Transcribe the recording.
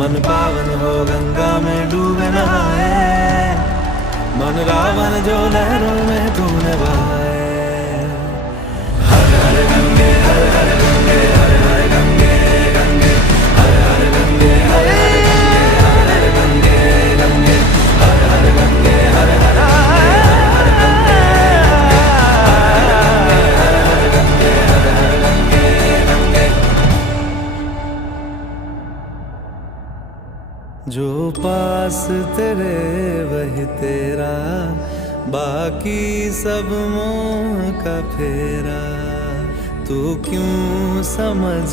मन पावन हो गंगा में डूबे नहाए, मन रावण जो लहरों में तूने बहाए। हर हर गंगे हर हर गंगे हर हर गंगे गंगे हर हर गंगे हर हर गंगे हर हर गंगे गंगे हर हर गंगे हर हर गंगे हर हर गंगे गंगे। जो पास तेरे वही तेरा, बाकी सब मोह का फेरा। तू क्यों समझ